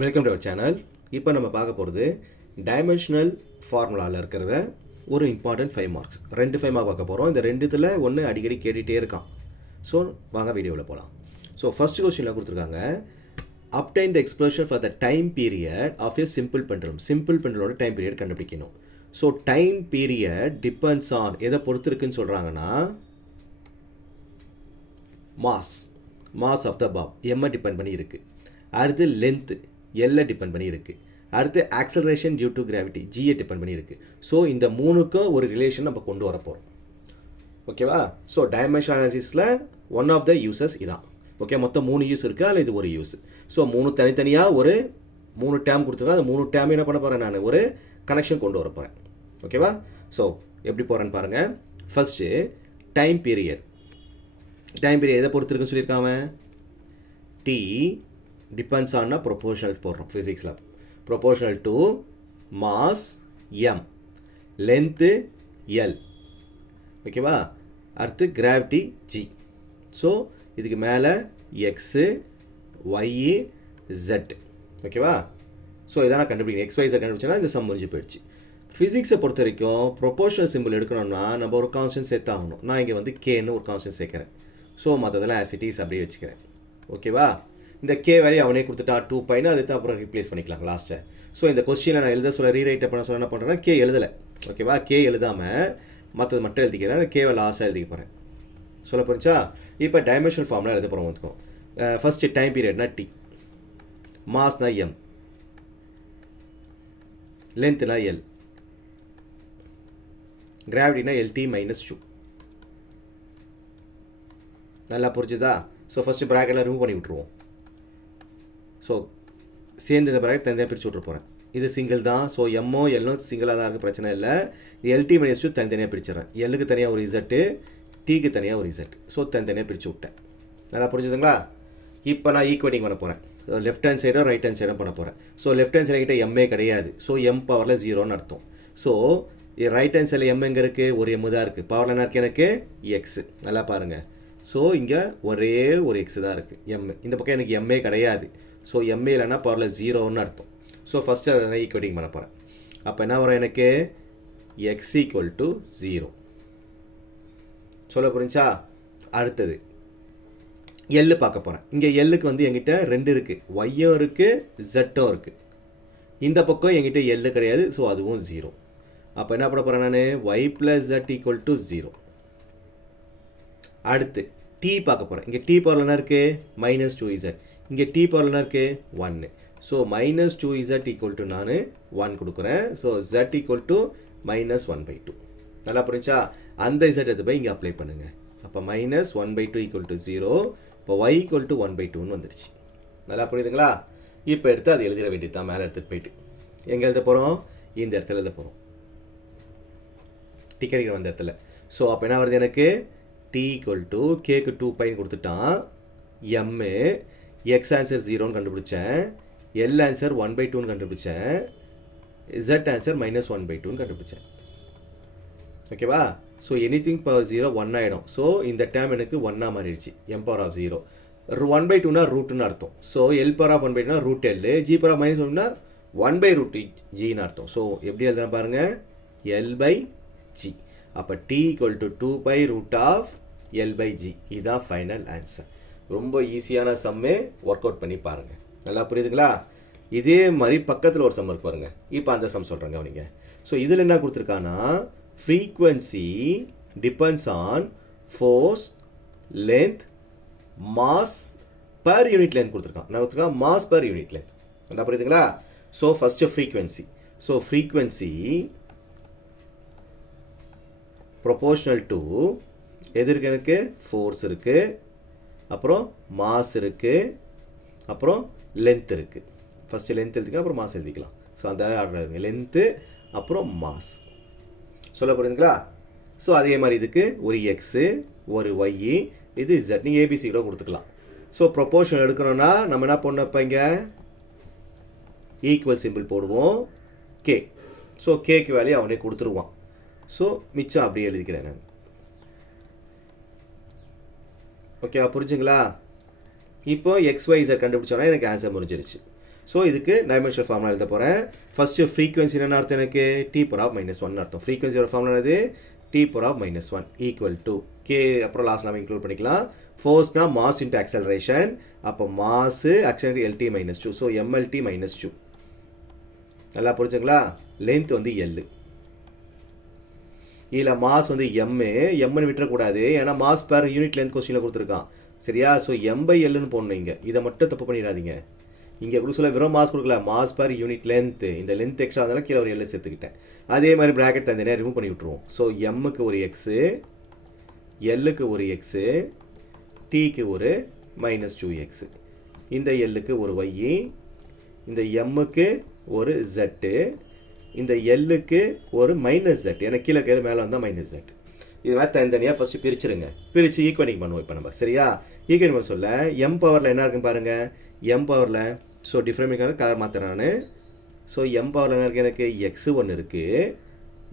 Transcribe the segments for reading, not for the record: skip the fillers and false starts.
Welcome to our channel. இப்போ நம்ம பார்க்க போகிறது டைமென்ஷனல் ஃபார்முலாவில் இருக்கிறத ஒரு இம்பார்ட்டன்ட் 5 மார்க்ஸ் 5 மார்க் பார்க்க போகிறோம். இந்த ரெண்டுத்தில் ஒன்று அடிக்கடி கேட்டுகிட்டே இருக்கான். ஸோ வாங்க வீடியோவில் போகலாம். ஸோ ஃபர்ஸ்ட் கொஸ்டினில் கொடுத்துருக்காங்க, obtain the expression for the time period of a simple pendulum. Simple பெண்டுலோட டைம் பீரியட் கண்டுபிடிக்கணும். So time period depends on எதை பொறுத்து இருக்குன்னு சொல்கிறாங்கன்னா மாஸ் ஆஃப் த பாப் எம்மை டிபெண்ட் பண்ணி இருக்குது. அடுத்து லென்த்து எல்லை டிபெண்ட் பண்ணி இருக்குது. அடுத்து ஆக்சலரேஷன் டியூ டு கிராவிட்டி ஜியை டிபெண்ட் பண்ணி இருக்குது. ஸோ இந்த மூணுக்கும் ஒரு ரிலேஷன் நம்ம கொண்டு வர போகிறோம். ஓகேவா? ஸோ டைமென்ஷனல் அனாலிசிஸில் ஒன் ஆஃப் த யூசஸ் இதான். ஓகே, மொத்தம் 3 யூஸ் இருக்குது, அதில் இது ஒரு யூஸ். ஸோ 3 தனித்தனியாக ஒரு 3 டேம் கொடுத்துருக்கேன். அந்த 3 டேம் என்ன பண்ண போகிறேன், நான் ஒரு கனெக்ஷன் கொண்டு வர போகிறேன். ஓகேவா? ஸோ எப்படி போகிறேன்னு பாருங்கள். ஃபஸ்ட்டு டைம் பீரியட் எதை பொறுத்து இருக்குன்னு சொல்லியிருக்காங்க. டி டிபெண்ட்ஸ் ஆன்னா ப்ரொபோர்ஷனல் போடுறோம் ஃபிசிக்ஸில். Proportional to mass M, length L. ஓகேவா? அடுத்து கிராவிட்டி ஜி. ஸோ இதுக்கு மேலே எக்ஸு ஒய்இ ஜெட். ஓகேவா? ஸோ இதான் நான் கண்டுபிடிக்கணும். எக்ஸ் ஒய் ஜெட் கண்டுபிடிச்சேன்னா இந்த சம் முடிஞ்சு போயிடுச்சு. ஃபிசிக்ஸை பொறுத்த வரைக்கும் ப்ரொபோர்ஷனல் சிம்பிள் எடுக்கணும்னா நம்ம ஒரு கான்ஸ்டன்ட் சேர்த்தாகணும். நான் இங்கே வந்து கேன்னு ஒரு கான்ஸ்டன்ட் சேர்க்குறேன். ஸோ மற்றதெல்லாம் ஆசிட்டிஸ் அப்படியே வச்சுக்கிறேன். ஓகேவா? இந்த கே வேலையை அவனே கொடுத்துட்டா 2 பைன்னு அதை தான் அப்புறம் ரீப்ளேஸ் பண்ணிக்கலாம் லாஸ்ட்டை. ஸோ இந்த கொஸ்டினை நான் எழுத சொல்ல ரீரைட் பண்ண சொல்ல என்ன பண்ணுறேன்னா கே எழுதலை. ஓகேவா? கே எழுதாமல் மற்றது மட்டும் எழுதிக்கிறேன். கேவை லாஸ்ட்டாக எழுதிக்க போகிறேன். சொல்ல போச்சா? இப்போ டைமென்ஷனல் ஃபார்ம்லாம் எழுத போகிறோம். வந்துக்கும் ஃபஸ்ட்டு டைம் பீரியட்னா டி, மாஸ்னா எம், லென்த்னா எல், கிராவிட்டினா எல்டி மைனஸ் 2. நல்லா புரிஞ்சுதா? ஸோ ஃபஸ்ட்டு ப்ராக்கெட்டில் ரிமூவ் பண்ணி விட்ருவோம். ஸோ சேர்ந்து இந்த ப்ராக்கெட் தனியாக பிரித்து விட்ரு போகிறேன். இது சிங்கிள் தான். ஸோ எம்மோ எல்லும் சிங்கிளாக தான் இருக்குது, பிரச்சனை இல்லை. இது எல்டி மைனஸ் 2 தனித்தனியாக பிரிச்சிடறேன். எல்லுக்கு தனியாக ஒரு இசட்டு, டீக்கு தனியாக ஒரு இசட். ஸோ தனித்தனியாக பிரித்து விட்டேன். நல்லா புரிஞ்சுதுங்களா? இப்போ நான் ஈக்குவேட்டிங் பண்ண போகிறேன். லெஃப்ட் ஹேண்ட் சைடும் ரைட் ஹேண்ட் சைடும் பண்ண போகிறேன். ஸோ லெஃப்ட் ஹேண்ட் சைடு கிட்ட எம்ஏ கிடையாது. ஸோ எம் பவரில் 0ன்னு அர்த்தம். ஸோ ரைட் ஹேண்ட் சைடில் எம் எங்கே இருக்குது? ஒரு எம் தான் இருக்குது. பவரில் என்ன இருக்குது எனக்கு? எக்ஸு. நல்லா பாருங்கள். ஸோ இங்கே ஒரே ஒரு எக்ஸு தான் இருக்குது, எம். இந்த பக்கம் எனக்கு எம்ஏ கிடையாது. ஸோ எம்ஏ இல்லைன்னா பவரில் 0ன்னு அர்த்தம். ஸோ ஃபஸ்ட்டு அதை நான் ஈக்குவேட்டிங் பண்ண போகிறேன். அப்போ என்ன வரும் எனக்கு? X equal to 0. சொல்ல புரிஞ்சா? அடுத்தது எல்லு பார்க்க போகிறேன். இங்கே எல்லுக்கு வந்து எங்கிட்ட 2 இருக்குது, ஒய்யும் இருக்குது, ஜெட்டும் இருக்குது. இந்த பக்கம் எங்கிட்ட எல்லு கிடையாது. ஸோ அதுவும் 0. அப்போ என்ன பண்ண போகிறேன் நான்? Y plus Z equal to 0. அடுத்து டி பார்க்க போகிறேன். இங்கே டி பவரில் என்ன இருக்குது? Minus 2z. இங்கே டி பவரில் என்ன இருக்குது? 1. So minus 2z equal to நான் 1 கொடுக்குறேன். So z equal to minus 1/2. நல்லா புரிஞ்சா? அந்த z எடுத்து போய் இங்கே அப்ளை பண்ணுங்கள். அப்போ மைனஸ் 1/2 ஈக்குவல் டு 0. இப்போ y ஈக்குவல் டு 1/2ன்னு வந்துடுச்சு. நல்லா புரியுதுங்களா? இப்போ எடுத்து அது எழுதிட வேண்டியது தான். மேலே எடுத்துகிட்டு போயிட்டு எங்கே எழுத போகிறோம்? இந்த இடத்துல எழுத போகிறோம். டிக்கெட் வந்த இடத்துல. ஸோ அப்போ என்ன வருது எனக்கு? டி ஈக்குவல் டு கேக்கு 2 பைன்னு கொடுத்துட்டான். எம்மு எக்ஸ் ஆன்சர் 0ன்னு கண்டுபிடிச்சேன். எல் ஆன்சர் 1/2ன்னு கண்டுபிடிச்சேன். ஜெட் ஆன்சர் மைனஸ் 1/2ன்னு கண்டுபிடிச்சேன். ஓகேவா? ஸோ எனிதிங் பவர் 0 1 ஆகிடும். ஸோ இந்த டேம் எனக்கு 1ஆக மாறிடுச்சு. எம் பவர் ஆஃப் 0 1/2னா ரூட்டுன்னு அர்த்தம். ஸோ எல் பவர் ஆஃப் 1/2னா root L, G power of minus 1னா 1/√T ஜின்னு அர்த்தம். ஸோ எப்படி எழுதுனா பாருங்கள்? L/G. அப்போ D equal to 2/√of L/G. இதுதான் ஃபைனல் ஆன்சர். ரொம்ப ஈஸியான சம்மே, ஒர்க் அவுட் பண்ணி பாருங்கள். நல்லா புரியுதுங்களா? இதே மாதிரி பக்கத்தில் ஒரு சம் இருக்கு பாருங்கள். இப்போ அந்த சம் சொல்கிறேங்க அவனிங்க. ஸோ இதில் என்ன கொடுத்துருக்கான்னா, frequency depends on force, length, mass per unit length கொடுத்துருக்கான். நான் கொடுத்துருக்கான் மாஸ் பர் யூனிட் லென்த். நல்லா புரியுதுங்களா? So first frequency. So frequency proportional to எது இருக்குது? எனக்கு ஃபோர்ஸ் இருக்குது, அப்புறம் மாஸ் இருக்குது, அப்புறம் லென்த் இருக்குது. ஃபஸ்ட்டு லென்த் எழுதிக்கலாம், அப்புறம் மாஸ் எழுதிக்கலாம். ஸோ அந்த ஆர்டர் எழுதுங்க. லென்த்து அப்புறம் மாஸ். சொல்ல புரியுதுங்களா? ஸோ அதே மாதிரி இதுக்கு ஒரு எக்ஸு, ஒரு ஒய்இ, இது இசட். நீங்கள் ஏபிசி கூட கொடுத்துக்கலாம். ஸோ ப்ரொபோர்ஷன் எடுக்கணும்னா நம்ம என்ன பண்ணோம்? இப்போ இங்கே ஈக்குவல் சிம்பிள் போடுவோம். கே. ஸோ கேக்கு வேலையை அவனே கொடுத்துருவான். ஸோ மிச்சம் அப்படியே எழுதிக்கிறேன் நான். ஓகேவா? புரிஞ்சுங்களா? இப்போ XYZ கண்டுபிடிச்சோன்னா எனக்கு ஆன்சர் முடிஞ்சிருச்சு. ஸோ இதுக்கு டைமென்ஷனல் ஃபார்முலா எழுத போகிறேன். ஃபஸ்ட்டு ஃப்ரீக்வன்சி என்ன அர்த்தம் எனக்கு t power of -1 அர்த்தம். ஃப்ரீக்வன்சியோட ஃபார்முலா என்னது t power of -1 equal to k அப்புறம் லாஸ்ட் நம்ம இன்க்ளூட் பண்ணிக்கலாம். ஃபோர்ஸ்னா மாஸ் இன்ட்டு ஆக்சலரேஷன். அப்போ mass accelerate LT -2 so MLT -2. நல்லா புரிஞ்சுங்களா? லென்த் வந்து L. இதில் மாஸ் வந்து எம்னு விட்டுறக்கூடாது, ஏன்னா மாஸ் per யூனிட் லென்த் கொஸ்டினில் கொடுத்துருக்கான். சரியா? ஸோ M/Lன்னு போடணும். இதை மட்டும் தப்பு பண்ணிடாதீங்க. இங்கே கொடுக்க சொல்ல வெறும் மாஸ் கொடுக்கல, மாஸ் per யூனிட் லென்த்து. இந்த லென்த் எக்ஸ்ட்ரா இருந்தாலும் கீழே ஒரு L சேர்த்துக்கிட்டேன். அதே மாதிரி ப்ராக்கெட் தந்தனே ரிமூவ் பண்ணி விட்ருவோம். ஸோ எம்முக்கு ஒரு எக்ஸு, எல்லுக்கு ஒரு எக்ஸு, டீக்கு ஒரு -2x, இந்த எல்லுக்கு ஒரு ஒய், இந்த எம்முக்கு ஒரு ஜெட்டு, இந்த எல்லுக்கு ஒரு -z, எனக்கு கீழே கீழே மேலே வந்தால் -z. இது மாதிரி தனித்தனியாக ஃபஸ்ட்டு பிரிச்சுருங்க. பிரித்து ஈக்குவேட்டிங் பண்ணுவோம் இப்போ நம்ம. சரியா? ஈக்குவேட் பண்ண சொல்ல எம் பவரில் என்ன இருக்குன்னு பாருங்கள். எம் பவரில் ஸோ டிஃப்ரெண்ட்டாக கலர் மாற்றுறேன் நான். ஸோ எம் பவரில் என்ன இருக்குது, எனக்கு எக்ஸு ஒன்று இருக்குது,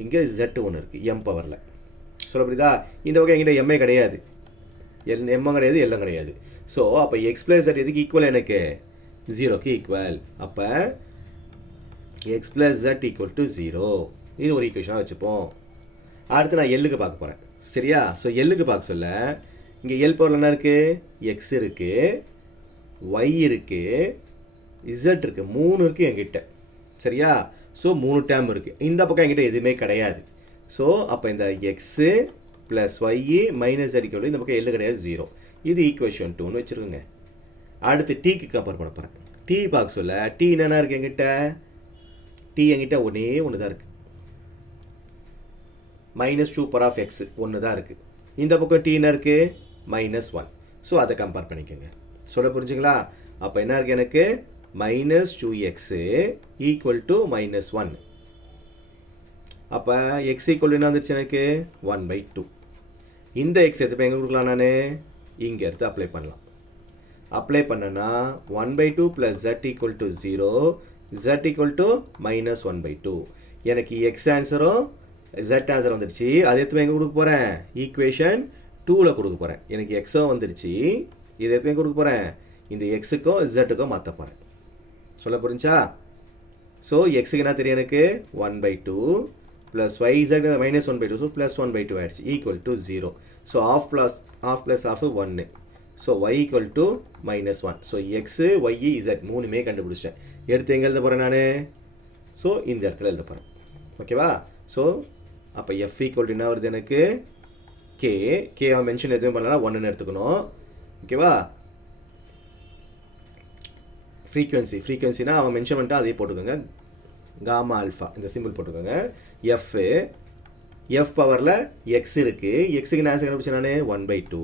இங்கே ஜெட்டு ஒன்று இருக்குது எம் பவரில். சொல்ல புரியுதா? இந்த பக்கம் என்கிட்ட எம்ஏ கிடையாது, எம்மும் கிடையாது, எல்லும் கிடையாது. ஸோ அப்போ எக்ஸ் ப்ளஸ் ஜெட் எதுக்கு ஈக்குவல், எனக்கு 0க்கு ஈக்குவல். அப்போ x plus z equal to 0. இது ஒரு ஈக்குவேஷனாக வச்சுப்போம். அடுத்து நான் எல்லுக்கு பார்க்க போகிறேன். சரியா? ஸோ எல்லுக்கு பார்க்க சொல்ல இங்கே எல் பவரில் என்ன இருக்குது, எக்ஸ் இருக்குது, ஒய் இருக்குது, இசட் இருக்குது, 3 இருக்குது என்கிட்ட. சரியா? ஸோ 3 டேர்ம் இருக்குது. இந்த பக்கம் என்கிட்ட எதுவுமே கிடையாது. ஸோ அப்போ இந்த எக்ஸு ப்ளஸ் ஒய்இ மைனஸ் அடிக்கணும், இந்த பக்கம் எல்லு கிடையாது, 0. இது ஈக்குவேஷன் 2ன்னு வச்சுருக்குங்க. அடுத்து டீக்கு கம்பேர் பண்ண போகிறேன். டீ பார்க்க சொல்ல டீ என்னென்ன இருக்குது என்கிட்ட, t என்கிட்ட ஒன்றே ஒன்று தான் இருக்குது, -2 power of x ஒன்று தான் இருக்குது. இந்த பக்கம் t என்ன இருக்குது, -1. ஸோ அதை கம்பேர் பண்ணிக்கோங்க. சொல்ல புரிஞ்சுங்களா? அப்போ என்ன இருக்குது, எனக்கு -2x ஈக்குவல் டு -1. அப்போ x ஈக்குவல் என்ன வந்துருச்சு, எனக்கு 1/2. இந்த x எடுத்து எங்கே கொடுக்கலாம், நான் இங்கே எடுத்து அப்ளை பண்ணலாம். அப்ளை பண்ணனா 1/2 + z equal to 0, z equal to -1/2. எனக்கு x ஆன்சரும் z ஆன்சர் வந்துடுச்சு. அதை எடுத்து எங்கே கொடுக்க போகிறேன், ஈக்குவேஷன் 2ல் கொடுக்க போகிறேன். எனக்கு எக்ஸும் வந்துடுச்சு, இதை எடுத்து எங்கே கொடுக்க போகிறேன், இந்த எக்ஸுக்கும் z-க்கும் மாற்ற போகிறேன். சொல்ல புரிஞ்சா? ஸோ எக்ஸுக்கு என்ன தெரியும், எனக்கு 1/2 ப்ளஸ் yz -1/2, ஸோ +1/2 ஆகிடுச்சு, equal to 0. So half plus half 1. So y equal to -1. So x y z மூணுமே கண்டுபிடிச்சேன். எடுத்து எங்கே எழுத போகிறேன் நான், ஸோ இந்த இடத்துல எழுத போகிறேன். ஓகேவா? ஸோ அப்போ எஃப் ஈக்குவல் டு என்ன வருது, எனக்கு கே அவன் மென்ஷன் எதுவும் பண்ணலாம், 1ன்னு எடுத்துக்கணும். ஓகேவா? ஃப்ரீக்வன்சினா அவன் மென்ஷன் பண்ணிட்டா அதே போட்டுக்கோங்க, காமா ஆல்ஃபா இந்த சிம்பிள் போட்டுக்கோங்க. எஃப் பவரில் எக்ஸ் இருக்குது, எக்ஸுக்கு நான் ஆன்சர் கண்டுபிடிச்சேன் நான் 1/2.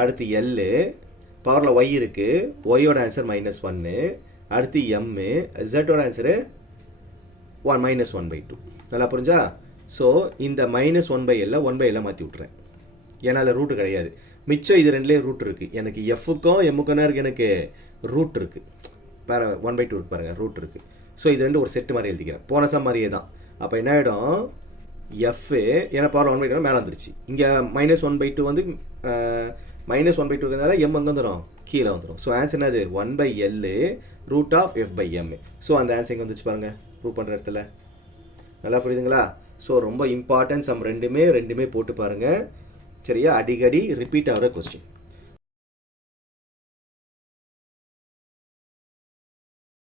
அடுத்து எல்லு பவரில் ஒய் இருக்குது, ஒய்யோட ஆன்சர் -1. அடுத்து எம்மு, ஜெட்டோட ஆன்சரு -1/2. நல்லா புரிஞ்சா? ஸோ இந்த -1/L 1/L மாற்றி விட்றேன், ஏன்னா அதில் ரூட்டு கிடையாது. மிச்சம் இது ரெண்டுலேயும் ரூட் இருக்குது. எனக்கு எஃப்க்கும் எம்முக்கும் என்ன இருக்குது, எனக்கு ரூட் இருக்குது. வேறு 1/2 இருக்கு பாருங்கள், ரூட் இருக்குது. ஸோ இது ரெண்டு ஒரு செட்டு மாதிரி எழுதிக்கிறேன், போன சம் மாதிரியே தான். அப்போ என்ன ஆகிடும், எஃப்பு ஏன்னா பவர் 1/2 மேலே வந்துருச்சு. இங்கே -1/2 வந்து -1/2 இருக்கிறதால எம் அங்கே வந்துடும், கீழே வந்துடும். ஸோ ஆன்சர் என்னது, 1/L √f/m. ஸோ அந்த ஆன்சர் இங்கே வந்துச்சு பாருங்கள், ப்ரூவ் பண்ணுற இடத்துல. நல்லா புரியுதுங்களா? ஸோ ரொம்ப இம்பார்ட்டன்ட் சம் ரெண்டுமே போட்டு பாருங்கள். சரியா? அடிக்கடி ரிப்பீட் ஆகிற கொஸ்டின்.